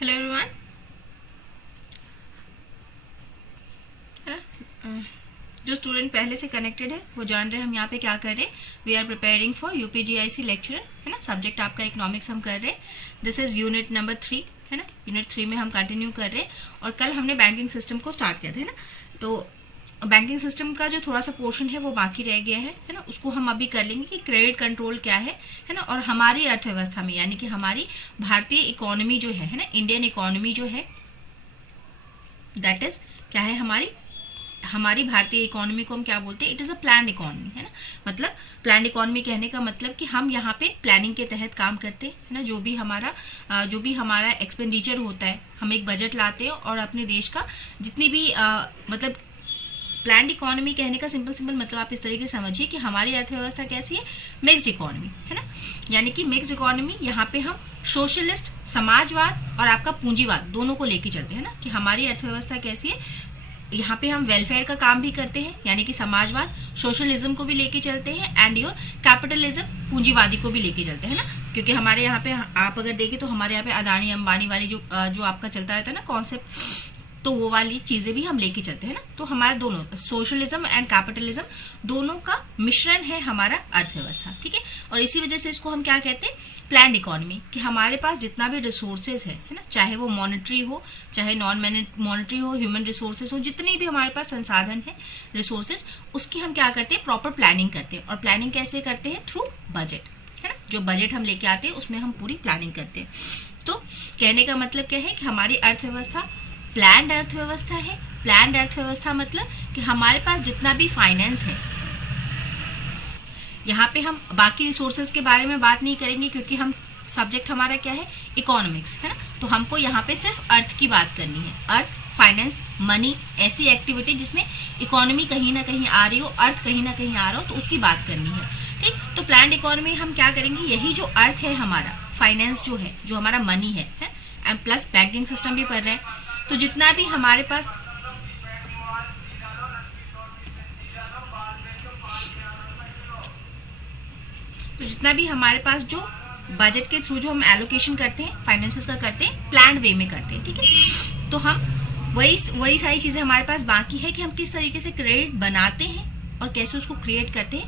Hello everyone. जो student पहले से कनेक्टेड है वो जान रहे हैं हम यहाँ पे क्या कर रहे हैं। We are preparing for UPGIC lecturer, है ना। सब्जेक्ट आपका इकोनॉमिक्स हम कर रहे हैं। दिस इज यूनिट नंबर 3, है ना। यूनिट 3 में हम कंटिन्यू कर रहे हैं और कल हमने बैंकिंग सिस्टम को स्टार्ट किया था, है ना। तो बैंकिंग सिस्टम का जो थोड़ा सा पोर्शन है वो बाकी रह गया है ना। उसको हम अभी कर लेंगे कि क्रेडिट कंट्रोल क्या है ना। और हमारी अर्थव्यवस्था में यानी कि हमारी भारतीय इकोनॉमी जो है ना, इंडियन इकोनॉमी जो है, दैट इज क्या है हमारी भारतीय इकोनॉमी को हम क्या बोलते हैं? It is a planned economy, है ना। मतलब प्लान्ड इकोनॉमी कहने का मतलब कि हम यहाँ पे प्लानिंग के तहत काम करते हैं, है ना। जो भी हमारा एक्सपेंडिचर होता है, हम एक बजट लाते हैं और अपने देश का जितनी भी मतलब प्लान्ड इकोनॉमी कहने का सिंपल मतलब आप इस तरीके से समझिए कि हमारी अर्थव्यवस्था कैसी है? मिक्स्ड इकोनॉमी, है ना। यानी कि मिक्स्ड इकोनॉमी, यहाँ पे हम सोशलिस्ट, समाजवाद और आपका पूंजीवाद दोनों को लेके चलते हैं ना। कि हमारी अर्थव्यवस्था कैसी है, यहाँ पे हम वेलफेयर का काम भी करते हैं, यानी कि समाजवाद, सोशलिज्म को भी लेके चलते हैं, एंड योर कैपिटलिज्म, पूंजीवादी को भी लेके चलते हैं ना। क्योंकि हमारे यहाँ पे आप अगर देखें तो हमारे यहाँ पे अदानी अंबानी वाली जो आपका चलता रहता है ना कॉन्सेप्ट, तो वो वाली चीजें भी हम लेके चलते हैं ना। तो हमारा दोनों सोशलिज्म एंड कैपिटलिज्म दोनों का मिश्रण है हमारा अर्थव्यवस्था, ठीक है। और इसी वजह से इसको हम क्या कहते हैं? Planned economy. कि हमारे पास जितना भी रिसोर्सेज है ना, चाहे वो मॉनेटरी हो, चाहे नॉन मॉनेटरी हो, ह्यूमन रिसोर्सेज हो, जितनी भी हमारे पास संसाधन है, रिसोर्सेज, उसकी हम क्या करते हैं? प्रॉपर प्लानिंग करते हैं। और प्लानिंग कैसे करते हैं? थ्रू बजट, है ना। जो बजट हम लेके आते हैं उसमें हम पूरी प्लानिंग करते हैं। तो कहने का मतलब क्या है कि हमारी अर्थव्यवस्था प्लान्ड अर्थव्यवस्था है। प्लान्ड अर्थव्यवस्था मतलब कि हमारे पास जितना भी फाइनेंस है, यहाँ पे हम बाकी रिसोर्सेज के बारे में बात नहीं करेंगे क्योंकि हम सब्जेक्ट हमारा क्या है? इकोनॉमिक्स, है ना। तो हमको यहाँ पे सिर्फ अर्थ की बात करनी है। अर्थ, फाइनेंस, मनी, ऐसी एक्टिविटी जिसमें इकोनॉमी कहीं ना कहीं आ रही हो, अर्थ कहीं ना कहीं आ रहा हो, तो उसकी बात करनी है, ठीक। तो प्लान्ड इकोनॉमी हम क्या करेंगे? यही जो अर्थ है हमारा, फाइनेंस जो है, जो हमारा मनी है एंड प्लस बैंकिंग सिस्टम भी पढ़ रहे हैं। तो जितना भी हमारे पास जो बजट के थ्रू जो हम एलोकेशन करते हैं, फाइनेंसेस का करते हैं, प्लान्ड वे में करते हैं, ठीक है। तो हम वही सारी चीजें हमारे पास बाकी है कि हम किस तरीके से क्रेडिट बनाते हैं और कैसे उसको क्रिएट करते हैं,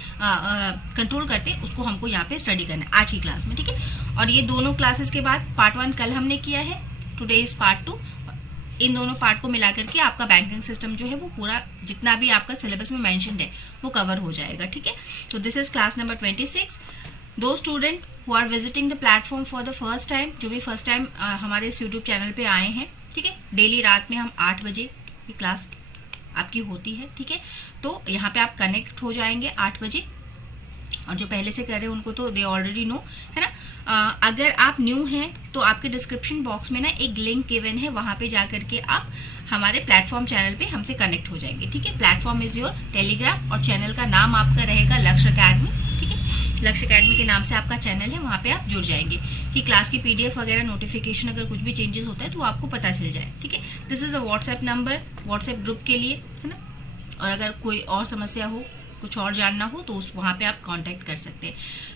कंट्रोल करते हैं, उसको हमको यहाँ पे स्टडी करना है आज की क्लास में, ठीक है। और ये दोनों क्लासेस के बाद पार्ट 1 कल हमने किया है, टुडे इज पार्ट 2। इन दोनों पार्ट को मिलाकर के आपका बैंकिंग सिस्टम जो है वो पूरा जितना भी आपका सिलेबस में मेंशन्ड है वो कवर हो जाएगा, ठीक है। तो दिस इज क्लास नंबर 26। दो student who are visiting the platform for the first time, जो भी फर्स्ट टाइम हमारे इस यूट्यूब चैनल पे आए हैं, ठीक है। डेली रात में हम 8 बजे ये क्लास आपकी होती है, ठीक है। तो यहाँ पे आप कनेक्ट हो जाएंगे 8 बजे। और जो पहले से कर रहे हैं उनको तो दे ऑलरेडी नो, है ना। अगर आप न्यू हैं तो आपके डिस्क्रिप्शन बॉक्स में ना एक लिंक गिवन है, वहां पे जाकर के आप हमारे प्लेटफॉर्म चैनल पे हमसे कनेक्ट हो जाएंगे, ठीक है। प्लेटफॉर्म इज योर टेलीग्राम और चैनल का नाम आपका रहेगा लक्ष्य अकेडमी, ठीक है। लक्ष्य अकेडमी के नाम से आपका चैनल है, वहां पे आप जुड़ जाएंगे कि क्लास की पीडीएफ वगैरह नोटिफिकेशन अगर कुछ भी चेंजेस होता है तो आपको पता चल जाए, ठीक है। This is a WhatsApp number, WhatsApp group के लिए, है ना। और अगर कोई और समस्या हो, कुछ और जानना हो तो वहां पे आप कांटेक्ट कर सकते हैं।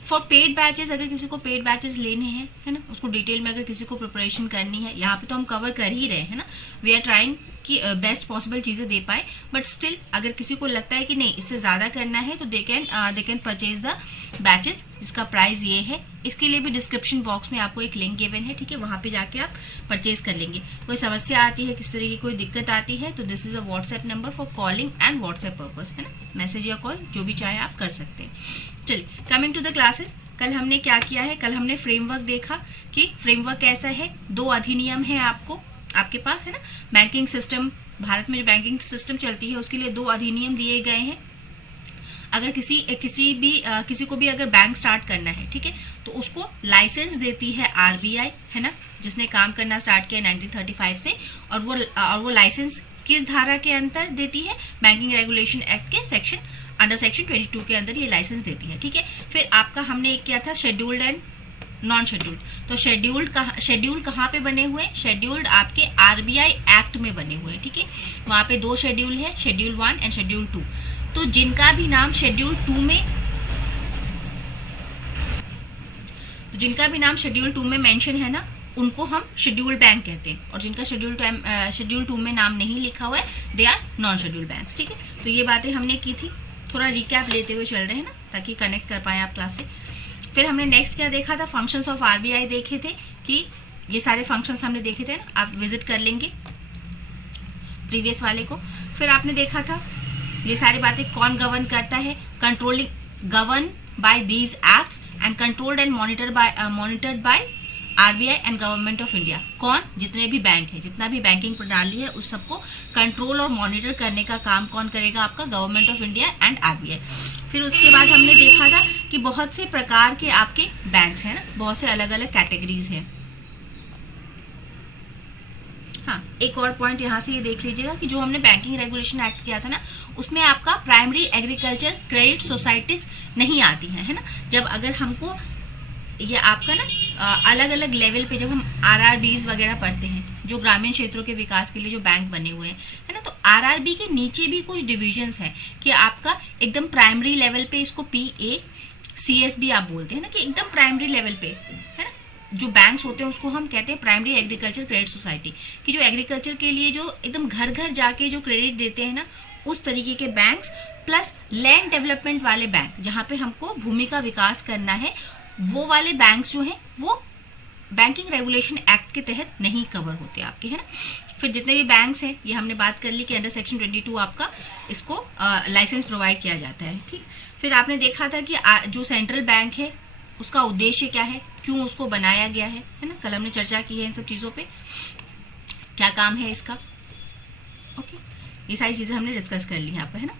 फॉर पेड बैचेस, अगर किसी को पेड बैचेस लेने हैं, है ना, उसको डिटेल में अगर किसी को प्रिपरेशन करनी है, यहाँ पे तो हम कवर कर ही रहे हैं ना। वी आर ट्राइंग कि बेस्ट पॉसिबल चीजें दे पाए, बट स्टिल अगर किसी को लगता है कि नहीं इससे ज्यादा करना है तो they can purchase the batches, जिसका प्राइस ये है। इसके लिए भी डिस्क्रिप्शन बॉक्स में आपको एक लिंक गिवन है, ठीक है। वहां पे जाके आप परचेज कर लेंगे। कोई समस्या आती है, किस तरह की कोई दिक्कत आती है, तो this is a WhatsApp number for calling and WhatsApp purpose, है ना। मैसेज या कॉल जो भी चाहे आप कर सकते हैं। चलिए, कमिंग टू द क्लासेस। कल हमने क्या किया है? कल हमने फ्रेमवर्क देखा कि फ्रेमवर्क कैसा है। 2 अधिनियम है आपके पास, है ना। बैंकिंग सिस्टम, भारत में जो बैंकिंग सिस्टम चलती है उसके लिए 2 अधिनियम दिए गए हैं। अगर किसी को भी अगर बैंक स्टार्ट करना है, ठीक है, तो उसको लाइसेंस देती है आरबीआई, है ना, जिसने काम करना स्टार्ट किया 1935 से। और वो लाइसेंस किस धारा के अंदर देती है? बैंकिंग रेगुलेशन एक्ट के अंडर सेक्शन 22 के अंदर ये लाइसेंस देती है, ठीक है। फिर आपका हमने एक किया था शेड्यूल्ड एंड नॉन शेड्यूल्ड। तो शेड्यूल्ड कहाँ पे बने हुए? शेड्यूल्ड आपके आरबीआई एक्ट में बने हुए, ठीक है। वहां पे 2 शेड्यूल है, शेड्यूल 1 एंड शेड्यूल 2। तो जिनका भी नाम शेड्यूल 2 में मेंशन है ना, उनको हम शेड्यूल्ड बैंक कहते हैं, और जिनका शेड्यूल 2 में नाम नहीं लिखा हुआ है they are non scheduled banks. ठीक है, तो ये बातें हमने की थी, थोड़ा रिकैप लेते हुए चल रहे हैं ना, ताकि कनेक्ट कर पाए आप क्लास से। फिर हमने नेक्स्ट क्या देखा था, फंक्शंस ऑफ आरबीआई देखे थे, कि ये सारे फंक्शंस हमने देखे थे ना, आप विजिट कर लेंगे प्रीवियस वाले को। फिर आपने देखा था ये सारी बातें कौन गवर्न करता है, controlling govern by these acts and controlled and monitored by RBI and government of India. कौन, जितने भी बैंक है, जितना भी बैंकिंग प्रणाली है, उस सबको कंट्रोल और मॉनिटर करने का काम कौन करेगा, आपका government of India and RBI. फिर उसके बाद हमने देखा था कि बहुत से प्रकार के आपके बैंक्स हैं ना, बहुत से अलग अलग कैटेगरीज हैं। हाँ, एक और पॉइंट यहाँ से ये देख लीजिएगा कि जो हमने बैंकिंग रेगुलेशन एक्ट किया था ना, उसमें आपका प्राइमरी एग्रीकल्चर क्रेडिट सोसाइटीज नहीं आती है ना। जब अगर हमको ये आपका ना अलग अलग लेवल पे जब हम आरआरबीज वगैरह पढ़ते हैं, जो ग्रामीण क्षेत्रों के विकास के लिए जो बैंक बने हुए हैं, है ना, तो आरआरबी के नीचे भी कुछ डिविजन्स हैं कि आपका एकदम प्राइमरी लेवल पे इसको PACSB आप बोलते हैं ना, कि एकदम प्राइमरी लेवल पे, है ना, जो बैंक्स होते हैं उसको हम कहते हैं प्राइमरी एग्रीकल्चर क्रेडिट सोसाइटी, कि जो एग्रीकल्चर के लिए जो एकदम घर घर जाके जो क्रेडिट देते हैं ना, उस तरीके के बैंक्स, प्लस लैंड डेवलपमेंट वाले बैंक, जहां पे हमको भूमि का विकास करना है, वो वाले बैंक्स जो हैं वो बैंकिंग रेगुलेशन एक्ट के तहत नहीं कवर होते आपके, है ना। फिर जितने भी बैंक्स हैं, ये हमने बात कर ली कि अंडर सेक्शन 22 आपका इसको लाइसेंस प्रोवाइड किया जाता है। ठीक, फिर आपने देखा था कि जो सेंट्रल बैंक है उसका उद्देश्य क्या है, क्यों उसको बनाया गया है ना, कल हमने चर्चा की है इन सब चीजों पे, क्या काम है इसका। ओके, ये सारी चीजें हमने डिस्कस कर ली यहाँ पे, है ना,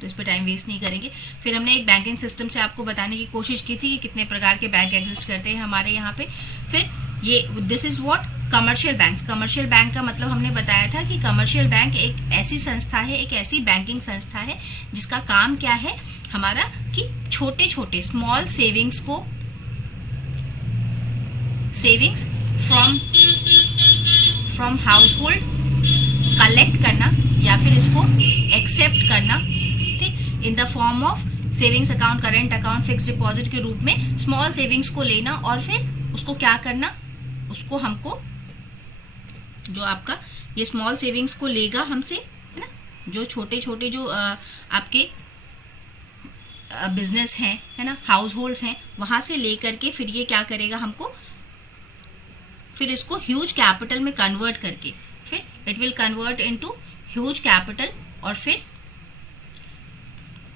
तो इस पर टाइम वेस्ट नहीं करेंगे। फिर हमने एक बैंकिंग सिस्टम से आपको बताने की कोशिश की थी कि कितने प्रकार के बैंक एग्जिस्ट करते हैं हमारे यहाँ पे। फिर ये this is what commercial banks. Commercial bank का मतलब हमने बताया था कि कमर्शियल बैंक एक ऐसी संस्था है, एक ऐसी बैंकिंग संस्था है जिसका काम क्या है हमारा, कि छोटे छोटे स्मॉल सेविंग्स को, savings from house hold collect करना या फिर इसको एक्सेप्ट करना, ठीक, in the form of savings account, current account, fix deposit के रूप में स्मॉल सेविंग्स को लेना और फिर उसको क्या करना, उसको हमको जो आपका ये स्मॉल सेविंग्स को लेगा हमसे, है ना, जो छोटे छोटे जो आपके बिजनेस हैं, है ना, हाउस होल्ड्स हैं, वहां से लेकर के फिर ये क्या करेगा हमको, फिर इसको ह्यूज कैपिटल में कन्वर्ट करके, फिर it will convert into huge capital, और फिर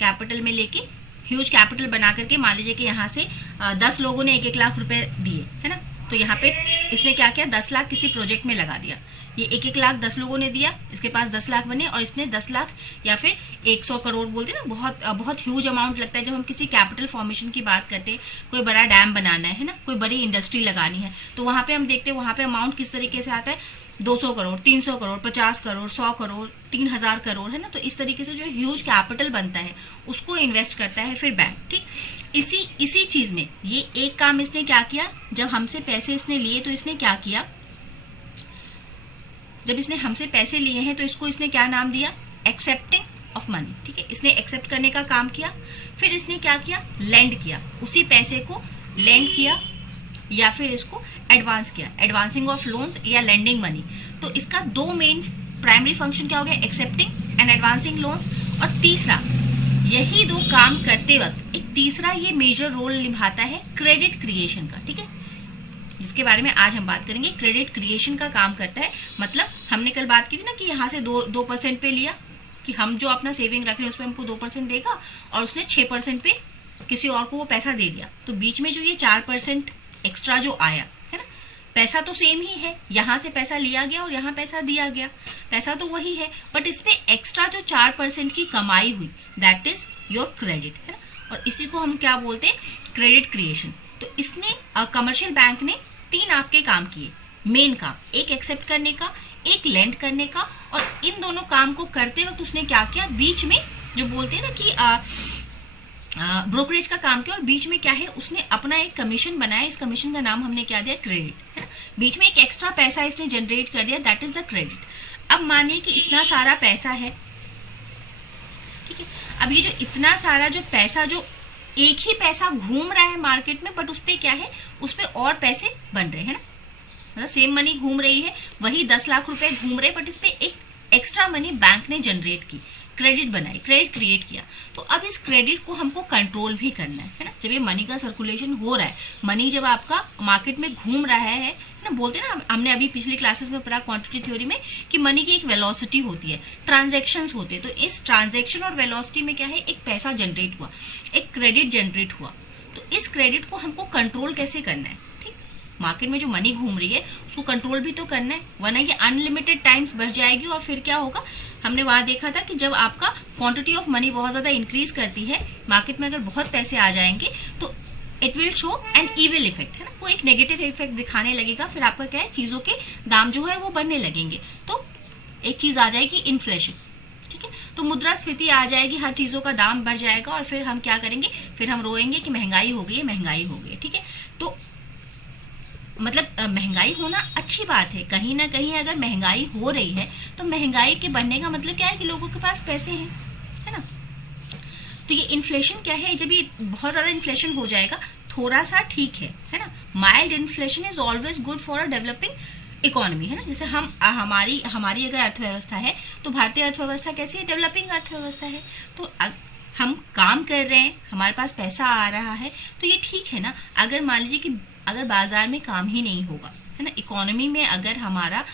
कैपिटल में लेके ह्यूज कैपिटल बना करके, मान लीजिए कि यहाँ से 10 लोगों ने 1-1 लाख रुपए दिए, है ना, तो यहाँ पे इसने क्या किया, 10 लाख किसी प्रोजेक्ट में लगा दिया। ये 1-1 लाख 10 लोगों ने दिया, इसके पास 10 लाख बने, और इसने 10 लाख या फिर 100 करोड़ बोलते हैं ना, बहुत ह्यूज अमाउंट लगता है जब हम किसी कैपिटल फॉर्मेशन की बात करते हैं। कोई बड़ा डैम बनाना है ना, कोई बड़ी इंडस्ट्री लगानी है, तो वहां पे हम देखते हैं वहां पे अमाउंट किस तरीके से आता है, 200 करोड़, 300 करोड़, 50 करोड़, 100 करोड़, 3000 करोड़, है ना। तो इस तरीके से जो ह्यूज कैपिटल बनता है उसको इन्वेस्ट करता है फिर बैंक, ठीक। इसी चीज में ये एक काम इसने क्या किया, जब हमसे पैसे इसने लिए तो इसने क्या किया, जब इसने हमसे पैसे लिए हैं तो इसको इसने क्या नाम दिया, एक्सेप्टिंग ऑफ मनी, ठीक है। इसने एक्सेप्ट करने का काम किया, फिर इसने क्या किया, लेंड किया, उसी पैसे को लेंड किया या फिर इसको एडवांस किया, एडवांसिंग ऑफ लोन्स या लेंडिंग मनी। तो इसका 2 मेन प्राइमरी फंक्शन क्या हो गया, एक्सेप्टिंग एंड एडवांसिंग लोन्स। और तीसरा, यही 2 काम करते वक्त एक तीसरा ये मेजर रोल निभाता है क्रेडिट क्रिएशन का, ठीक है, जिसके बारे में आज हम बात करेंगे। क्रेडिट क्रिएशन का काम करता है, मतलब हमने कल बात की थी ना कि यहाँ से 2% पे लिया, कि हम जो अपना सेविंग रख रहे हैं उसमें हमको 2% देगा, और उसने 6% पे किसी और को वो पैसा दे दिया। तो बीच में जो ये 4% एक्स्ट्रा जो आया है ना, पैसा तो सेम ही है, यहां से पैसा लिया गया और यहां पैसा दिया गया, पैसा तो वही है, बट इसमें एक्स्ट्रा जो 4% की कमाई हुई, दैट इज योर क्रेडिट, है ना। और इसी को हम क्या बोलते हैं, क्रेडिट क्रिएशन। तो इसने कमर्शियल बैंक ने 3 आपके काम किए, मेन काम, एक एक्सेप्ट करने का, एक लेंड करने का, और इन दोनों काम को करते वक्त उसने क्या किया, बीच में जो बोलते हैं ना कि ब्रोकरेज का काम किया, और बीच में क्या है, उसने अपना एक कमीशन बनाया, इस कमीशन का नाम हमने क्या दिया, क्रेडिट, है ना। बीच में एक एक्स्ट्रा पैसा इसने जनरेट कर दिया, दैट इज द क्रेडिट। अब मानिए कि इतना सारा पैसा है, ठीक है, अब ये जो इतना सारा जो पैसा, जो एक ही पैसा घूम रहा है मार्केट में, बट उस पे क्या है, उस पे और पैसे बन रहे हैं ना, मतलब सेम मनी घूम रही है, वही 10 लाख रुपए घूम रहे, बट इस पे एक एक्स्ट्रा मनी बैंक ने जनरेट की, क्रेडिट बनाई, क्रेडिट क्रिएट किया। तो अब इस क्रेडिट को हमको कंट्रोल भी करना है ना। जब ये मनी का सर्कुलेशन हो रहा है, मनी जब आपका मार्केट में घूम रहा है ना, बोलते हैं ना, हमने अभी पिछली क्लासेस में पढ़ा क्वांटिटी थ्योरी में कि मनी की एक वेलोसिटी होती है, ट्रांजैक्शंस होते हैं। तो इस ट्रांजैक्शन और वेलोसिटी में क्या है, एक पैसा जनरेट हुआ, एक क्रेडिट जनरेट हुआ। तो इस क्रेडिट को हमको कंट्रोल कैसे करना है, मार्केट में जो मनी घूम रही है उसको कंट्रोल भी तो करना है, वरना ये अनलिमिटेड टाइम्स बढ़ जाएगी। और फिर क्या होगा, हमने वहां देखा था कि जब आपका क्वांटिटी ऑफ मनी बहुत ज्यादा इंक्रीज करती है मार्केट में, अगर बहुत पैसे आ जाएंगे तो it will show an evil effect, है ना, वो एक नेगेटिव इफेक्ट दिखाने लगेगा। फिर आपका क्या है, चीजों के दाम जो है वो बढ़ने लगेंगे। तो एक चीज आ जाएगी इन्फ्लेशन, ठीक है, तो मुद्रास्फीति आ जाएगी, हर चीजों का दाम बढ़ जाएगा। और फिर हम क्या करेंगे, फिर हम रोएंगे कि महंगाई हो गई है, महंगाई हो गई है, ठीक है। तो मतलब महंगाई होना अच्छी बात है, कहीं ना कहीं अगर महंगाई हो रही है तो महंगाई के बढ़ने का मतलब क्या है कि लोगों के पास पैसे हैं, है ना। तो ये इन्फ्लेशन क्या है, जब ये बहुत ज्यादा इन्फ्लेशन हो जाएगा थोड़ा सा ठीक है ना। Mild inflation is always good for a developing economy, है ना। जैसे हमारी अगर अर्थव्यवस्था है तो भारतीय अर्थव्यवस्था कैसी है, डेवलपिंग अर्थव्यवस्था है। तो हम काम कर रहे हैं, हमारे पास पैसा आ रहा है, तो ये ठीक है ना। अगर मान लीजिए कि अगर बाजार में काम ही नहीं होगा, है ना, इकोनॉमी में अगर हमारा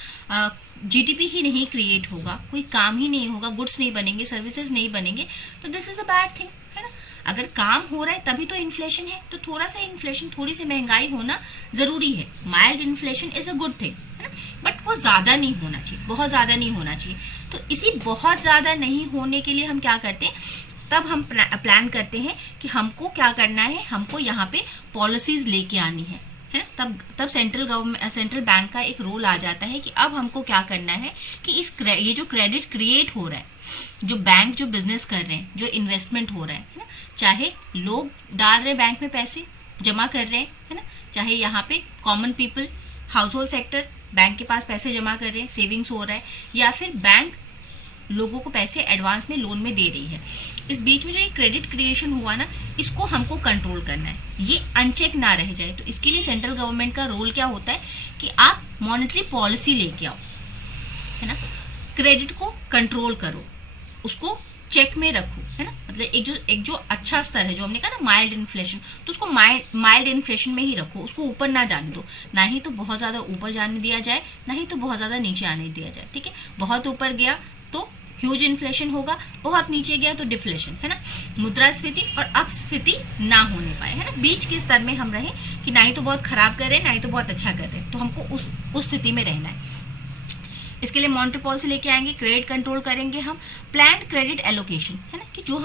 जीडीपी ही नहीं क्रिएट होगा, कोई काम ही नहीं होगा, गुड्स नहीं बनेंगे, सर्विसेज नहीं बनेंगे, तो this is a bad thing, है ना। अगर काम हो रहा है तभी तो इन्फ्लेशन है, तो थोड़ा सा इन्फ्लेशन, थोड़ी सी महंगाई होना जरूरी है। Mild inflation is a good thing, है ना, बट वो ज्यादा नहीं होना चाहिए, बहुत ज्यादा नहीं होना चाहिए। तो इसी बहुत ज्यादा नहीं होने के लिए हम क्या करते हैं, तब हम प्लान करते हैं कि हमको क्या करना है, हमको यहाँ पे पॉलिसीज लेके आनी है ना। तब सेंट्रल बैंक का एक रोल आ जाता है कि अब हमको क्या करना है कि ये जो क्रेडिट क्रिएट हो रहा है, जो बैंक जो बिजनेस कर रहे हैं, जो इन्वेस्टमेंट हो रहा है ना, चाहे लोग डाल रहे बैंक में पैसे जमा कर रहे हैं, है ना, चाहे यहाँ पे common people, house hold sector bank के पास पैसे जमा कर रहे हैं, सेविंग्स हो रहा है, या फिर बैंक लोगों को पैसे एडवांस में लोन में दे रही है। इस बीच में जो ये क्रेडिट क्रिएशन हुआ ना, इसको हमको कंट्रोल करना है, ये अनचेक ना रह जाए। तो इसके लिए सेंट्रल गवर्नमेंट का रोल क्या होता है कि आप मॉनेटरी पॉलिसी लेके आओ, है ना, क्रेडिट को कंट्रोल करो, उसको चेक में रखो, है ना। मतलब एक जो अच्छा स्तर है, जो हमने कहा ना माइल्ड इन्फ्लेशन, तो उसको माइल्ड इन्फ्लेशन में ही रखो, उसको ऊपर ना जाने दो, ना ही तो बहुत ज्यादा ऊपर जाने दिया जाए, ना ही तो बहुत ज्यादा नीचे आने दिया जाए, ठीक है। बहुत ऊपर गया तो ह्यूज इन्फ्लेशन होगा, बहुत नीचे गया तो डिफ्लेशन, है ना। मुद्रास्फीति और अपस्फीति ना होने पाए, है ना, बीच के स्तर में हम रहे कि ना ही तो बहुत खराब कर रहे हैं, ना ही तो बहुत अच्छा कर रहे हैं, तो हमको उस स्थिति में रहना है। इसके लिए मॉनेटरी पॉलिसी लेके आएंगे, क्रेडिट कंट्रोल करेंगे हम, प्लान्ड क्रेडिट एलोकेशन, है ना, कि जो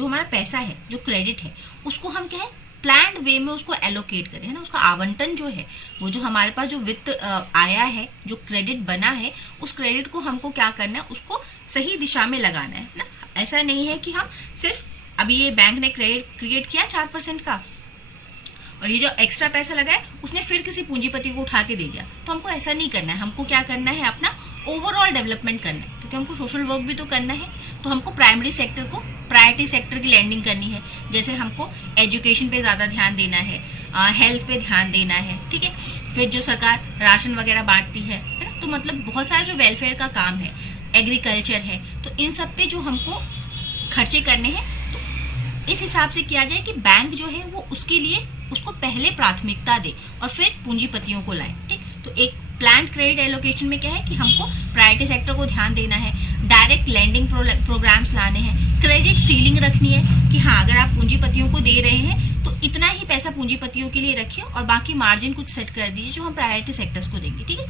हमारा पैसा है, जो क्रेडिट है, उसको हम क्या है प्लान्ड वे में उसको एलोकेट करें, है ना। उसका आवंटन जो है, वो जो हमारे पास जो वित्त आया है, जो क्रेडिट बना है, उस क्रेडिट को हमको क्या करना है, उसको सही दिशा में लगाना है ना। ऐसा नहीं है कि हम सिर्फ अभी ये बैंक ने क्रेडिट क्रिएट किया 4% का, और ये जो एक्स्ट्रा पैसा लगा है उसने फिर किसी पूंजीपति को उठा के दे दिया, तो हमको ऐसा नहीं करना है। हमको क्या करना है, अपना ओवरऑल डेवलपमेंट करना है, क्योंकि हमको सोशल वर्क भी तो करना है। तो हमको प्राइमरी सेक्टर को प्रायोरिटी सेक्टर की लैंडिंग करनी है, जैसे हमको एजुकेशन पे ज्यादा ध्यान देना है, हेल्थ पे ध्यान देना है, ठीक है। फिर जो सरकार राशन वगैरह बांटती है ना, तो मतलब बहुत सारा जो वेलफेयर का काम है, एग्रीकल्चर है, तो इन सब पे जो हमको खर्चे करने हैं, तो इस हिसाब से किया जाए कि बैंक जो है वो उसके लिए उसको पहले प्राथमिकता दे और फिर पूंजीपतियों को लाए, ठीक। तो एक प्लान्ड क्रेडिट एलोकेशन में क्या है कि हमको प्रायोरिटी सेक्टर को ध्यान देना है, डायरेक्ट लैंडिंग प्रोग्राम्स लाने हैं, क्रेडिट सीलिंग रखनी है कि हाँ अगर आप पूंजीपतियों को दे रहे हैं तो इतना ही पैसा पूंजीपतियों के लिए रखिए और बाकी मार्जिन कुछ सेट कर दीजिए जो हम प्रायोरिटी सेक्टर्स को देंगे, ठीक है।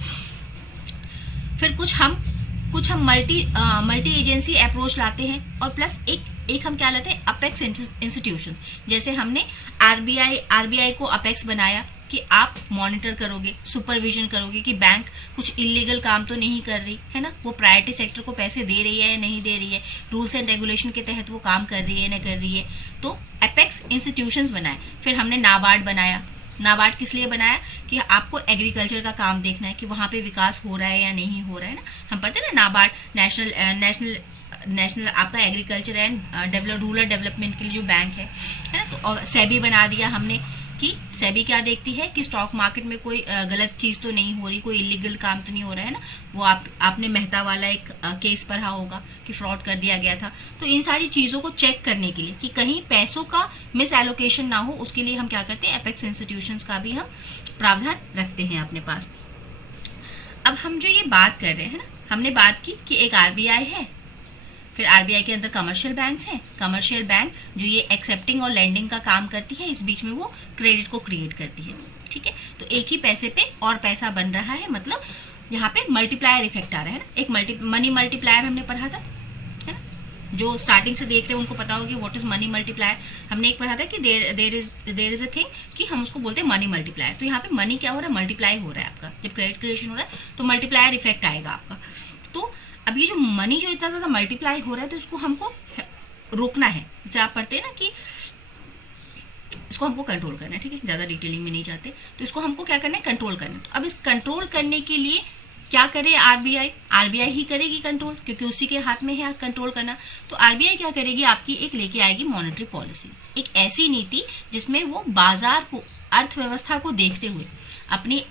फिर कुछ हम मल्टी एजेंसी अप्रोच लाते हैं, और प्लस एक हम क्या लाते हैं, अपेक्स इंस्टीट्यूशंस। जैसे हमने आरबीआई को अपेक्स बनाया कि आप मॉनिटर करोगे, सुपरविजन करोगे कि बैंक कुछ इलीगल काम तो नहीं कर रही है ना, वो प्रायोरिटी सेक्टर को पैसे दे रही है या नहीं दे रही है, रूल्स एंड रेगुलेशन के तहत वो काम कर रही है ना कर रही है। तो अपेक्स इंस्टीट्यूशंस बनाए। फिर हमने नाबार्ड बनाया। नाबार्ड किस लिए बनाया कि आपको एग्रीकल्चर का काम देखना है कि वहां पे विकास हो रहा है या नहीं हो रहा है ना। हम पढ़ते हैं ना नाबार्ड नेशनल आपका एग्रीकल्चर एंड रूरल डेवलपमेंट के लिए जो बैंक है ना। तो और सेबी बना दिया हमने कि सेबी क्या देखती है कि स्टॉक मार्केट में कोई गलत चीज तो नहीं हो रही, कोई इलीगल काम तो नहीं हो रहा है ना। वो आपने मेहता वाला एक केस पढ़ा होगा कि फ्रॉड कर दिया गया था। तो इन सारी चीजों को चेक करने के लिए कि कहीं पैसों का मिस एलोकेशन ना हो, उसके लिए हम क्या करते हैं, एपेक्स इंस्टीट्यूशंस का भी हम प्रावधान रखते हैं अपने पास। अब हम जो ये बात कर रहे हैं ना, हमने बात की कि एक आरबीआई है, फिर आरबीआई के अंदर कमर्शियल बैंक्स हैं। कमर्शियल बैंक जो ये एक्सेप्टिंग और लेंडिंग का काम करती है, इस बीच में वो क्रेडिट को क्रिएट करती है, ठीक है। तो एक ही पैसे पे और पैसा बन रहा है, मतलब यहाँ पे मल्टीप्लायर इफेक्ट आ रहा है ना। एक मनी मल्टीप्लायर हमने पढ़ा था, है ना, जो स्टार्टिंग से देख रहे हैं उनको पता होगा कि व्हाट इज मनी मल्टीप्लायर। हमने एक पढ़ा था कि देयर इज अ थिंग कि हम उसको बोलते हैं मनी मल्टीप्लायर। तो यहाँ पे मनी क्या हो रहा है, मल्टीप्लाई हो रहा है आपका। जब क्रेडिट क्रिएशन हो रहा है तो मल्टीप्लायर इफेक्ट आएगा आपका। तो अब ये जो मनी जो इतना ज्यादा मल्टीप्लाई हो रहा है, तो इसको हमको रोकना है। जैसे आप पढ़ते हैं ना कि इसको हमको कंट्रोल करना है, ठीक है, ज्यादा डिटेलिंग में नहीं जाते। तो इसको हमको क्या करना है, कंट्रोल करना है। तो अब इस कंट्रोल करने के लिए क्या करे आरबीआई, आरबीआई ही करेगी कंट्रोल, क्योंकि उसी के हाथ में है कंट्रोल करना। तो आरबीआई क्या करेगी, आपकी एक लेके आएगी मॉनेटरी पॉलिसी, एक ऐसी नीति जिसमें वो बाजार को, अर्थव्यवस्था को देखते हुए अपनी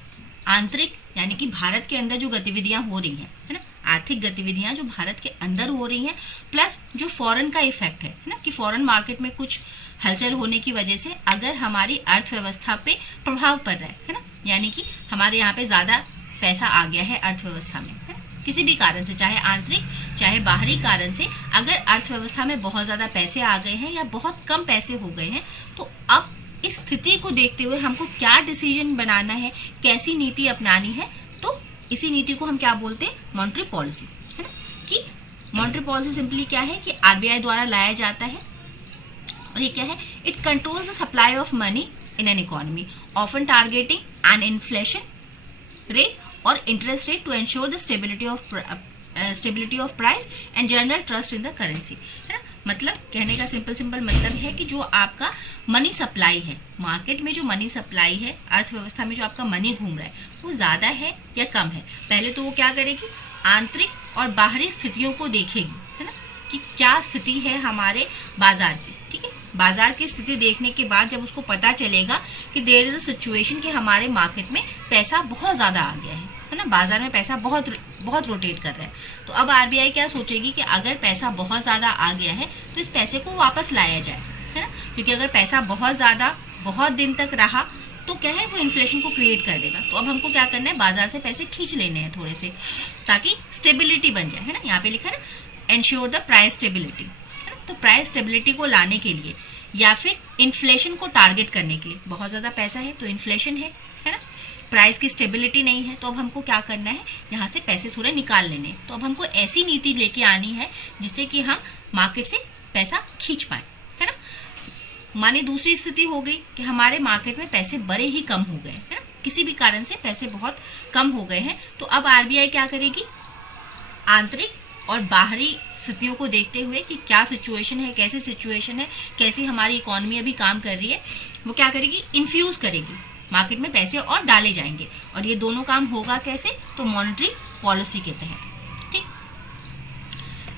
आंतरिक यानी कि भारत के अंदर जो गतिविधियां हो रही हैं, है ना, आर्थिक गतिविधियां जो भारत के अंदर हो रही हैं, प्लस जो फॉरेन का इफेक्ट है ना, कि फॉरेन मार्केट में कुछ हलचल होने की वजह से अगर हमारी अर्थव्यवस्था पे प्रभाव पड़ रहा है ना, यानी कि हमारे यहाँ पे ज्यादा पैसा आ गया है अर्थव्यवस्था में, है ना, किसी भी कारण से, चाहे आंतरिक चाहे बाहरी कारण से, अगर अर्थव्यवस्था में बहुत ज्यादा पैसे आ गए हैं या बहुत कम पैसे हो गए हैं, तो अब इस स्थिति को देखते हुए हमको क्या डिसीजन बनाना है, कैसी नीति अपनानी है। तो इसी नीति को हम क्या बोलते हैं, मॉनेटरी पॉलिसी, है ना। कि मॉनेटरी पॉलिसी सिंपली क्या है कि आरबीआई द्वारा लाया जाता है, और ये क्या है, it controls the supply of money in an economy, often targeting an inflation rate और interest rate to ensure the stability of price and general trust in the currency, है ना। मतलब कहने का सिंपल मतलब है कि जो आपका मनी सप्लाई है, मार्केट में जो मनी सप्लाई है, अर्थव्यवस्था में जो आपका मनी घूम रहा है, वो ज्यादा है या कम है। पहले तो वो क्या करेगी, आंतरिक और बाहरी स्थितियों को देखेगी, है ना, कि क्या स्थिति है हमारे बाजार की, ठीक है। बाजार की स्थिति देखने के बाद जब उसको पता चलेगा कि देयर इज अ सिचुएशन कि हमारे मार्केट में पैसा बहुत ज्यादा आ गया है ना, बाजार में पैसा बहुत रोटेट कर रहा है, तो अब आरबीआई क्या सोचेगी कि अगर पैसा बहुत ज्यादा आ गया है तो इस पैसे को वापस लाया जाए, है ना, क्योंकि अगर पैसा बहुत ज्यादा बहुत दिन तक रहा तो क्या है, वो इन्फ्लेशन को क्रिएट कर देगा। तो अब हमको क्या करना है, बाजार से पैसे खींच लेने हैं थोड़े से, ताकि स्टेबिलिटी बन जाए, है ना। यहाँ पे लिखा है ना, एंश्योर द प्राइस स्टेबिलिटी, है ना। तो प्राइस स्टेबिलिटी को लाने के लिए या फिर इन्फ्लेशन को टारगेट करने के लिए, बहुत ज्यादा पैसा है तो इन्फ्लेशन है ना, प्राइस की स्टेबिलिटी नहीं है, तो अब हमको क्या करना है, यहाँ से पैसे थोड़े निकाल लेने हैं। तो अब हमको ऐसी नीति लेके आनी है जिससे कि हम मार्केट से पैसा खींच पाए, है ना। माने दूसरी स्थिति हो गई कि हमारे मार्केट में पैसे बड़े ही कम हो गए, है ना, किसी भी कारण से पैसे बहुत कम हो गए हैं। तो अब आरबीआई क्या करेगी, आंतरिक और बाहरी स्थितियों को देखते हुए कि क्या सिचुएशन है, कैसी सिचुएशन है, कैसी हमारी इकोनॉमी अभी काम कर रही है, वो क्या करेगी, इन्फ्यूज करेगी, मार्केट में पैसे और डाले जाएंगे। और ये दोनों काम होगा कैसे, तो मॉनेटरी पॉलिसी के तहत, ठीक।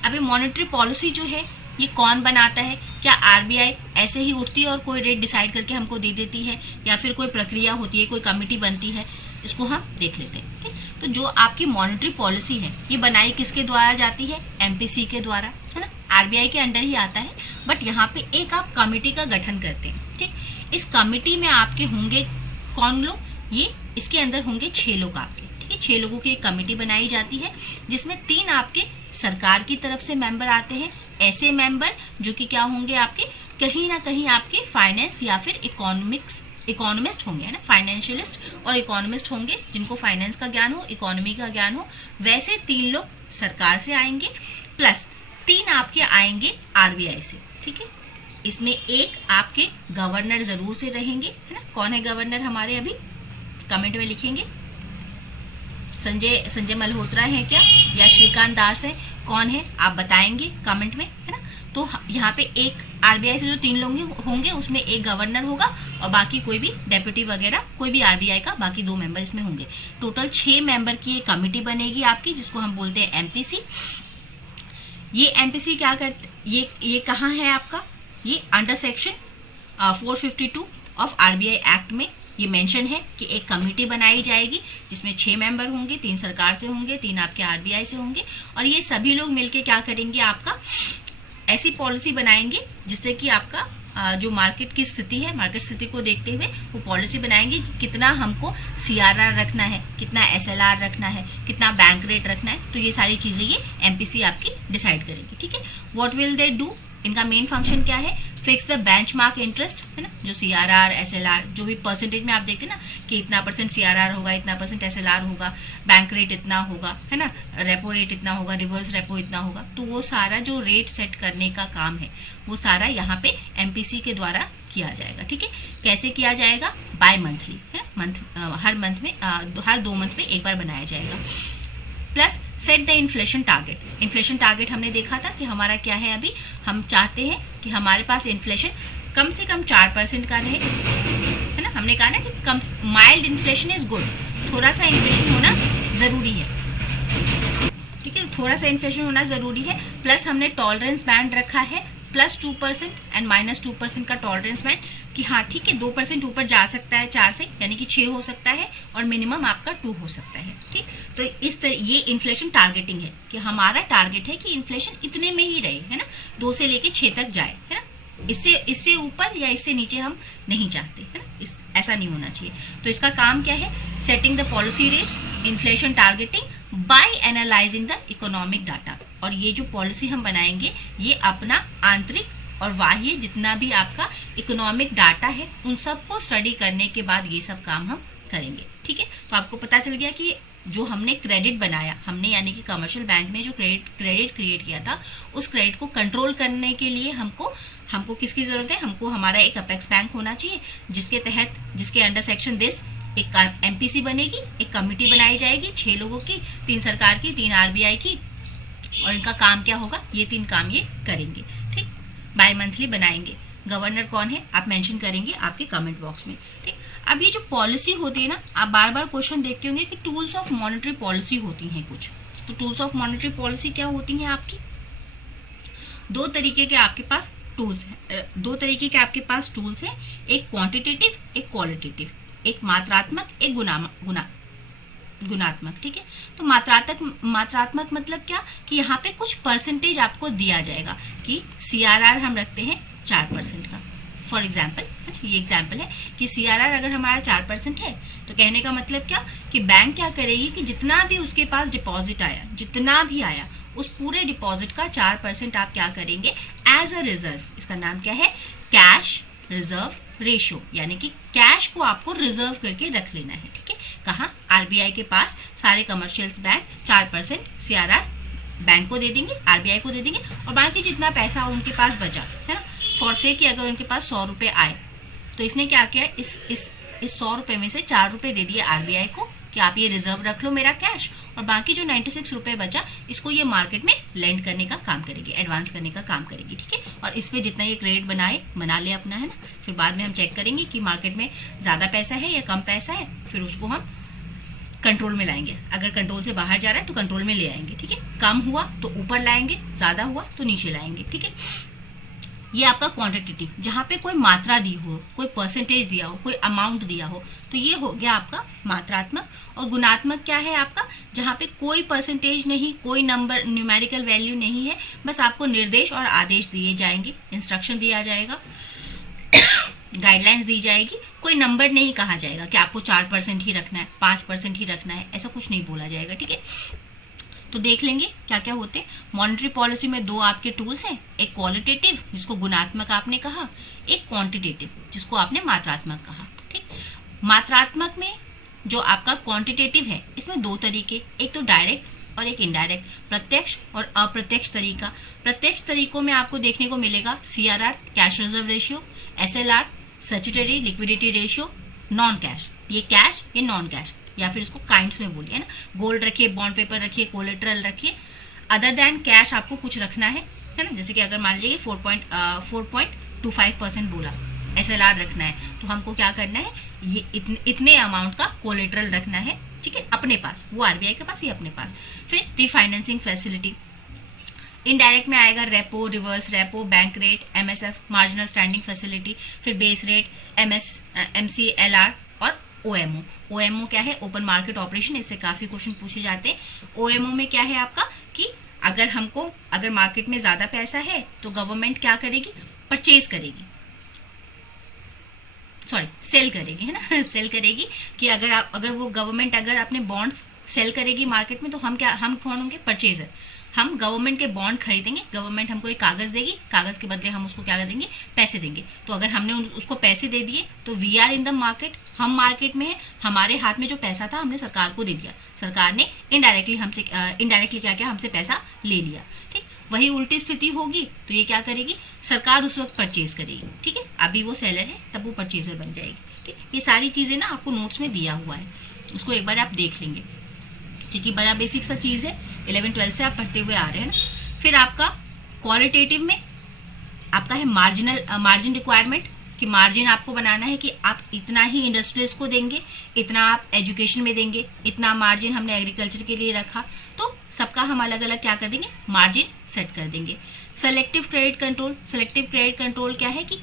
अब ये मॉनेटरी पॉलिसी जो है ये कौन बनाता है, क्या आरबीआई ऐसे ही उठती है और कोई रेट डिसाइड करके हमको दे देती है, या फिर कोई प्रक्रिया होती है, कोई कमिटी बनती है, इसको हम देख लेते हैं, ठीक। तो जो आपकी मॉनेटरी पॉलिसी है ये बनाई किसके द्वारा जाती है, एमपीसी के द्वारा, है ना, आरबीआई के अंडर ही आता है। बट यहाँ पे एक आप कमिटी का गठन करते हैं, ठीक। इस कमिटी में आपके होंगे कौन लोग, ये इसके अंदर होंगे 6 लोग आपके, ठीक है। 6 लोगों की एक कमेटी बनाई जाती है जिसमें 3 आपके सरकार की तरफ से मेंबर आते हैं, ऐसे मेंबर जो कि क्या होंगे आपके, कहीं ना कहीं आपके फाइनेंस या फिर इकोनॉमिस्ट होंगे, है ना, फाइनेंशियलिस्ट और इकोनॉमिस्ट होंगे, जिनको फाइनेंस का ज्ञान हो, इकोनॉमी का ज्ञान हो। वैसे 3 लोग सरकार से आएंगे, प्लस 3 आपके आएंगे आरबीआई से, ठीक है। इसमें एक आपके गवर्नर जरूर से रहेंगे, है ना। कौन है गवर्नर हमारे, अभी कमेंट में लिखेंगे, संजय मल्होत्रा है क्या, या श्रीकांत दास है, कौन है आप बताएंगे कमेंट में, है ना। तो यहाँ पे एक आरबीआई से जो 3 लोग होंगे उसमें एक गवर्नर होगा और बाकी कोई भी डेप्यूटी वगैरह कोई भी आरबीआई का बाकी 2 मेंबर इसमें होंगे। टोटल 6 मेंबर की एक कमेटी बनेगी आपकी, जिसको हम बोलते हैं एमपीसी। ये एमपीसी क्या करते, ये कहाँ है आपका, ये under section 452 of RBI act में ये मेंशन है कि एक कमेटी बनाई जाएगी जिसमें 6 मेंबर होंगे, 3 सरकार से होंगे, 3 आपके आरबीआई से होंगे, और ये सभी लोग मिलके क्या करेंगे, आपका ऐसी पॉलिसी बनाएंगे जिससे कि आपका जो मार्केट की स्थिति है, मार्केट स्थिति को देखते हुए वो पॉलिसी बनाएंगे कि कितना हमको सीआरआर रखना है, कितना एसएलआर रखना है, कितना बैंक रेट रखना है। तो ये सारी चीजें ये एमपीसी आपकी डिसाइड करेगी, ठीक है। व्हाट विल दे डू, इनका मेन फंक्शन क्या है, फिक्स द बेंचमार्क इंटरेस्ट, है ना, जो सीआरआर एसएलआर जो भी परसेंटेज में आप देखते ना कि इतना % सीआरआर होगा, इतना % एसएलआर होगा, बैंक रेट इतना होगा, है ना, रेपो रेट इतना होगा, रिवर्स रेपो इतना होगा, तो वो सारा जो रेट सेट करने का काम है वो सारा यहाँ पे एमपीसी के द्वारा किया जाएगा, ठीक है। कैसे किया जाएगा, बाय मंथली, है, हर मंथ में हर 2 मंथ में एक बार बनाया जाएगा। Plus set the inflation target, inflation target हमने देखा था कि हमारा क्या है, अभी हम चाहते हैं कि हमारे पास इन्फ्लेशन कम से कम 4% का रहे, है ना। हमने कहा ना कि कम, माइल्ड इन्फ्लेशन इज गुड, थोड़ा सा इन्फ्लेशन होना जरूरी है, ठीक है, थोड़ा सा इन्फ्लेशन होना जरूरी है। प्लस हमने टॉलरेंस बैंड रखा है +2% एंड -2% का टॉलरेंस बैंड, कि हाँ ठीक है 2% ऊपर जा सकता है 4 से, यानी कि 6 हो सकता है, और मिनिमम आपका 2 हो सकता है, ठीक। तो इस तरह ये इन्फ्लेशन टारगेटिंग है कि हमारा टारगेट है कि इन्फ्लेशन इतने में ही रहे, है ना, 2 से लेके 6 तक जाए, है ना, इससे ऊपर या इससे नीचे हम नहीं चाहते, है ना, ऐसा नहीं होना चाहिए। तो इसका काम क्या है, setting the policy rates, inflation targeting by analysing the economic data. और ये जो पॉलिसी हम बनाएंगे ये अपना आंतरिक और बाह्य जितना भी आपका इकोनॉमिक डाटा है उन सबको स्टडी करने के बाद ये सब काम हम करेंगे, ठीक है। तो आपको पता चल गया कि जो हमने क्रेडिट बनाया, हमने यानी कि कमर्शियल बैंक में जो क्रेडिट क्रिएट किया था, उस क्रेडिट को कंट्रोल करने के लिए हमको किसकी जरूरत है, हमको हमारा एक अपेक्स बैंक होना चाहिए जिसके अंडर सेक्शन दिस एक एमपीसी बनेगी, एक कमेटी बनाई जाएगी 6 लोगों की, 3 सरकार की, 3 आरबीआई की, और इनका काम क्या होगा, ये 3 काम ये करेंगे, ठीक। बाय मंथली बनाएंगे। गवर्नर कौन है आप मेंशन करेंगे आपके कमेंट बॉक्स में, ठीक। अब ये जो पॉलिसी होती है ना, आप बार बार क्वेश्चन देखते होंगे कि टूल्स ऑफ मॉनेटरी पॉलिसी होती हैं कुछ, तो टूल्स ऑफ मॉनेटरी पॉलिसी क्या होती हैं आपकी, 2 तरीके के आपके पास टूल्स हैं, 2 तरीके के आपके पास टूल्स हैं, एक क्वांटिटेटिव, एक क्वालिटेटिव, एक मात्रात्मक, एक गुणात्मक, ठीक है। तो मात्रात्मक मतलब क्या, कि यहाँ पे कुछ परसेंटेज आपको दिया जाएगा कि सीआरआर हम रखते हैं 4% का, फॉर एग्जाम्पल, ये एग्जाम्पल है कि सीआरआर अगर हमारा 4% है, तो कहने का मतलब क्या कि बैंक क्या करेगी कि जितना भी उसके पास डिपॉजिट आया, जितना भी आया, उस पूरे डिपॉजिट का 4% आप क्या करेंगे एज अ रिजर्व, इसका नाम क्या है, कैश रिजर्व रेशियो, यानी कि कैश को आपको रिजर्व करके रख लेना है, ठीक है। कहाँ, आरबीआई के पास सारे कमर्शियल बैंक 4% सीआरआर बैंक को दे देंगे, आरबीआई को दे देंगे, और बाकी जितना पैसा उनके पास बचा, है ना, फॉर से कि अगर उनके पास 100 रुपए आए तो इसने क्या किया, इस 100 रुपए में से 4 रुपए दे दिए आरबीआई को कि आप ये रिजर्व रख लो मेरा कैश, और बाकी जो 96 रुपए बचा इसको ये मार्केट में लेंड करने का काम करेगी, एडवांस करने का काम करेगी, ठीक है। और इस पे जितना ये क्रेडिट बना ले अपना, है ना, फिर बाद में हम चेक करेंगे कि मार्केट में ज्यादा पैसा है या कम पैसा है, फिर उसको हम कंट्रोल में लाएंगे, अगर कंट्रोल से बाहर जा रहा है तो कंट्रोल में ले आएंगे, ठीक है। कम हुआ तो ऊपर लाएंगे, ज्यादा हुआ तो नीचे लाएंगे, ठीक है। ये आपका क्वांटिटेटिव, जहां पे कोई मात्रा दी हो, कोई परसेंटेज दिया हो, कोई अमाउंट दिया हो, तो ये हो गया आपका मात्रात्मक। और गुणात्मक क्या है आपका, जहां पे कोई परसेंटेज नहीं, कोई नंबर न्यूमेरिकल वैल्यू नहीं है, बस आपको निर्देश और आदेश दिए जाएंगे, इंस्ट्रक्शन दिया जाएगा, गाइडलाइंस दी जाएगी, कोई नंबर नहीं कहा जाएगा कि आपको 4% ही रखना है, 5% ही रखना है, ऐसा कुछ नहीं बोला जाएगा, ठीक है। तो देख लेंगे क्या क्या होते हैं। मॉनेटरी पॉलिसी में 2 आपके टूल्स हैं, एक क्वालिटेटिव जिसको गुणात्मक आपने कहा, एक क्वांटिटेटिव जिसको आपने मात्रात्मक कहा, ठीक। मात्रात्मक में जो आपका क्वांटिटेटिव है, इसमें 2 तरीके, एक तो डायरेक्ट और एक इनडायरेक्ट, प्रत्यक्ष और अप्रत्यक्ष तरीका। प्रत्यक्ष तरीकों में आपको देखने को मिलेगा CRR, cash reserve ratio, SLR, statutory liquidity ratio, non cash, ये कैश, ये नॉन कैश, या फिर इसको काइंड्स में बोलिए ना, गोल्ड रखिए, बॉन्ड पेपर रखिए, कोलेटरल रखिए, अदर देन कैश आपको कुछ रखना है ना, जैसे कि अगर मान लीजिए 4.25% बोला एसएलआर रखना है, तो हमको क्या करना है, ये इतने अमाउंट का कोलेटरल रखना है, ठीक है, अपने पास, वो आरबीआई के पास, ये अपने पास। फिर रिफाइनेंसिंग फैसिलिटी, इनडायरेक्ट में आएगा repo, reverse repo, bank rate, MSF marginal standing facility, फिर बेस रेट, एमसीएलआर और ओएमओ। ओएमओ क्या है? Open market operation. इससे काफी क्वेश्चन पूछे जाते हैं। ओएमओ में क्या है आपका कि अगर मार्केट में ज्यादा पैसा है तो गवर्नमेंट क्या करेगी? परचेज करेगी, सॉरी सेल करेगी, है ना सेल करेगी कि अगर वो गवर्नमेंट अगर अपने बॉन्ड्स सेल करेगी मार्केट में तो हम कौन होंगे? परचेजर। हम गवर्नमेंट के बॉन्ड खरीदेंगे, गवर्नमेंट हमको एक कागज देगी, कागज के बदले हम उसको क्या कर देंगे? पैसे देंगे। तो अगर हमने उसको पैसे दे दिए तो we are in the market, हम मार्केट में है, हमारे हाथ में जो पैसा था हमने सरकार को दे दिया, सरकार ने इनडायरेक्टली क्या किया? हमसे पैसा ले लिया। ठीक, वही उल्टी स्थिति होगी तो ये क्या करेगी? सरकार उस वक्त परचेज करेगी। ठीक है, अभी वो सेलर है तब वो परचेजर बन जाएगी। ठीक, ये सारी चीजें ना आपको नोट्स में दिया हुआ है, उसको एक बार आप देख लेंगे क्योंकि बड़ा बेसिक सा चीज है, 11-12 से आप पढ़ते हुए आ रहे हैं ना। फिर आपका क्वालिटेटिव में आपका है मार्जिन रिक्वायरमेंट, कि मार्जिन आपको बनाना है कि आप इतना ही इंडस्ट्रीज को देंगे, इतना आप एजुकेशन में देंगे, इतना मार्जिन हमने एग्रीकल्चर के लिए रखा, तो सबका हम अलग अलग क्या कर देंगे? मार्जिन सेट कर देंगे। Selective credit control, selective credit control क्या है कि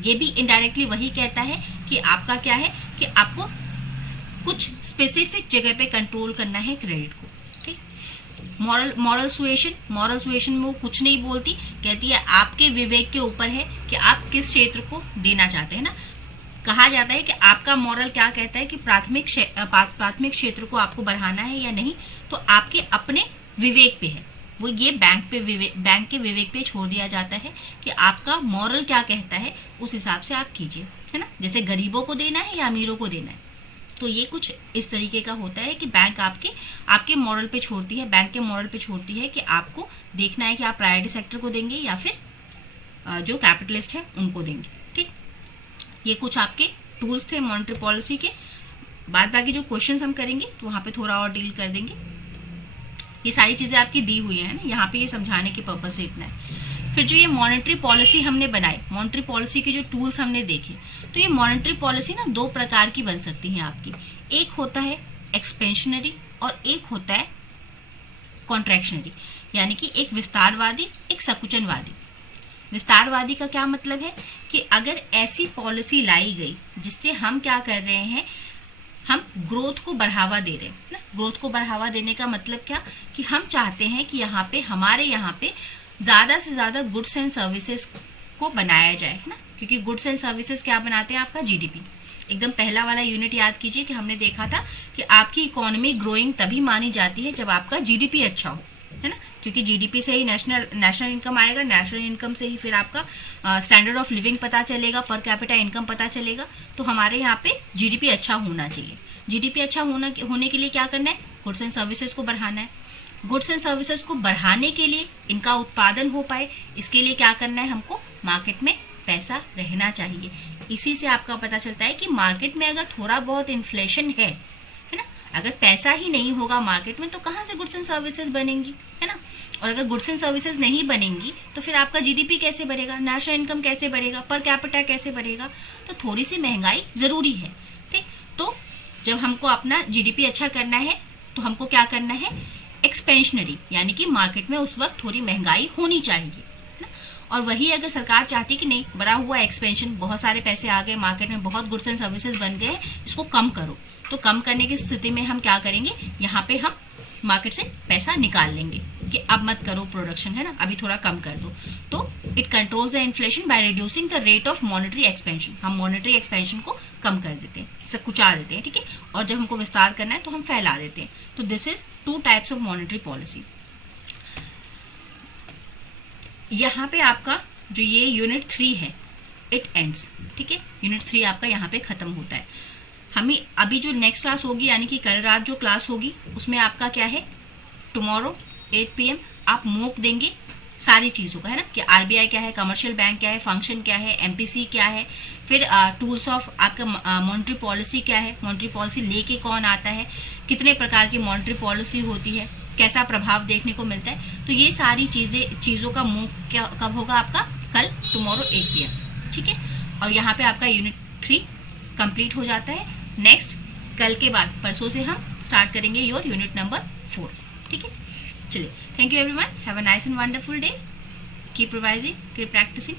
ये भी इनडायरेक्टली वही कहता है कि आपका क्या है कि आपको कुछ स्पेसिफिक जगह पे कंट्रोल करना है क्रेडिट को। ठीक, मॉरल सुएशन में वो कुछ नहीं बोलती, कहती है आपके विवेक के ऊपर है कि आप किस क्षेत्र को देना चाहते हैं ना। कहा जाता है कि आपका मॉरल क्या कहता है कि प्राथमिक क्षेत्र को आपको बढ़ाना है या नहीं, तो आपके अपने विवेक पे है, वो ये बैंक के विवेक पे छोड़ दिया जाता है कि आपका मॉरल क्या कहता है उस हिसाब से आप कीजिए, है ना। जैसे गरीबों को देना है या अमीरों को देना है, तो ये कुछ इस तरीके का होता है कि बैंक आपके मॉरल पे छोड़ती है, बैंक के मॉरल पे छोड़ती है कि आपको देखना है कि आप प्रायोरिटी सेक्टर को देंगे या फिर जो कैपिटलिस्ट है उनको देंगे। ठीक, ये कुछ आपके टूल्स थे मॉनेटरी पॉलिसी के। बाद बाकी जो क्वेश्चंस हम करेंगे तो वहां पे थोड़ा और डील कर देंगे। ये सारी चीजें आपकी दी हुई है ना, यहाँ पे ये समझाने के पर्पज से इतना है। फिर जो ये मॉनेटरी पॉलिसी हमने बनाई, मॉनेटरी पॉलिसी के जो टूल्स हमने देखे, तो ये मॉनेटरी पॉलिसी ना दो प्रकार की बन सकती है आपकी। एक होता है एक्सपेंशनरी और एक होता है कॉन्ट्रैक्शनरी, यानी कि एक विस्तारवादी एक संकुचनवादी। विस्तारवादी का क्या मतलब है कि अगर ऐसी पॉलिसी लाई गई जिससे हम क्या कर रहे हैं, हम ग्रोथ को बढ़ावा दे रहे हैं ना। ग्रोथ को बढ़ावा देने का मतलब क्या कि हम चाहते हैं कि हमारे यहाँ पे ज्यादा से ज्यादा गुड्स एंड सर्विसेज को बनाया जाए, है ना। क्योंकि गुड्स एंड सर्विसेज क्या बनाते हैं? आपका जीडीपी। एकदम पहला वाला यूनिट याद कीजिए कि हमने देखा था कि आपकी इकोनॉमी ग्रोइंग तभी मानी जाती है जब आपका जीडीपी अच्छा हो, है ना। क्योंकि जीडीपी से ही नेशनल इनकम आएगा, नेशनल इनकम से ही फिर आपका स्टैंडर्ड ऑफ लिविंग पता चलेगा, पर कैपिटा इनकम पता चलेगा। तो हमारे यहाँ पे जीडीपी अच्छा होना चाहिए। जीडीपी अच्छा होने के लिए क्या करना है? गुड्स एंड सर्विसेज को बढ़ाना है। गुड्स एंड सर्विसेज को बढ़ाने के लिए, इनका उत्पादन हो पाए, इसके लिए क्या करना है? हमको मार्केट में पैसा रहना चाहिए। इसी से आपका पता चलता है कि मार्केट में अगर थोड़ा बहुत इन्फ्लेशन है ना, अगर पैसा ही नहीं होगा मार्केट में तो कहाँ से गुड्स एंड सर्विसेज बनेंगी, है ना। और अगर गुड्स एंड सर्विसेज नहीं बनेंगी तो फिर आपका जीडीपी कैसे बढ़ेगा, नेशनल इनकम कैसे बढ़ेगा, पर कैपिटा कैसे बढ़ेगा। तो थोड़ी सी महंगाई जरूरी है। ठीक, तो जब हमको अपना जीडीपी अच्छा करना है तो हमको क्या करना है? एक्सपेंशनरी, यानी कि मार्केट में उस वक्त थोड़ी महंगाई होनी चाहिए, है ना। और वही अगर सरकार चाहती कि नहीं, बड़ा हुआ एक्सपेंशन, बहुत सारे पैसे आ गए मार्केट में, बहुत गुड्स एंड सर्विसेज बन गए, इसको कम करो, तो कम करने की स्थिति में हम क्या करेंगे? यहाँ पे हम मार्केट से पैसा निकाल लेंगे कि अब मत करो प्रोडक्शन, है ना, अभी थोड़ा कम कर दो। तो it controls the inflation by reducing the rate of monetary expansion. हम मॉनेटरी एक्सपेंशन को कम कर देते हैं, कुचा देते हैं, ठीक है। और जब हमको विस्तार करना है तो हम फैला देते हैं। तो this is 2 types of monetary policy. यहाँ पे आपका जो ये यूनिट 3 है, इट एंड्स, ठीक है। यूनिट 3 आपका यहाँ पे खत्म होता है। हमें अभी जो नेक्स्ट क्लास होगी, यानी कि कल रात जो क्लास होगी, उसमें आपका क्या है? टुमारो 8 PM आप मॉक देंगे सारी चीजों का, है ना, कि आरबीआई क्या है, कमर्शियल बैंक क्या है, फंक्शन क्या है, एमपीसी क्या है, फिर टूल्स ऑफ आपका मॉनेटरी पॉलिसी क्या है, मॉनेटरी पॉलिसी लेके कौन आता है, कितने प्रकार की मॉनेटरी पॉलिसी होती है, कैसा प्रभाव देखने को मिलता है। तो ये सारी चीजों का मॉक कब होगा? आपका कल, टुमारो 8 PM, ठीक है। और यहाँ पे आपका यूनिट 3 कंप्लीट हो जाता है। नेक्स्ट कल के बाद परसों से हम स्टार्ट करेंगे योर यूनिट नंबर 4, ठीक है। चलिए, thank you everyone, have a nice and wonderful day, keep revising, keep practising.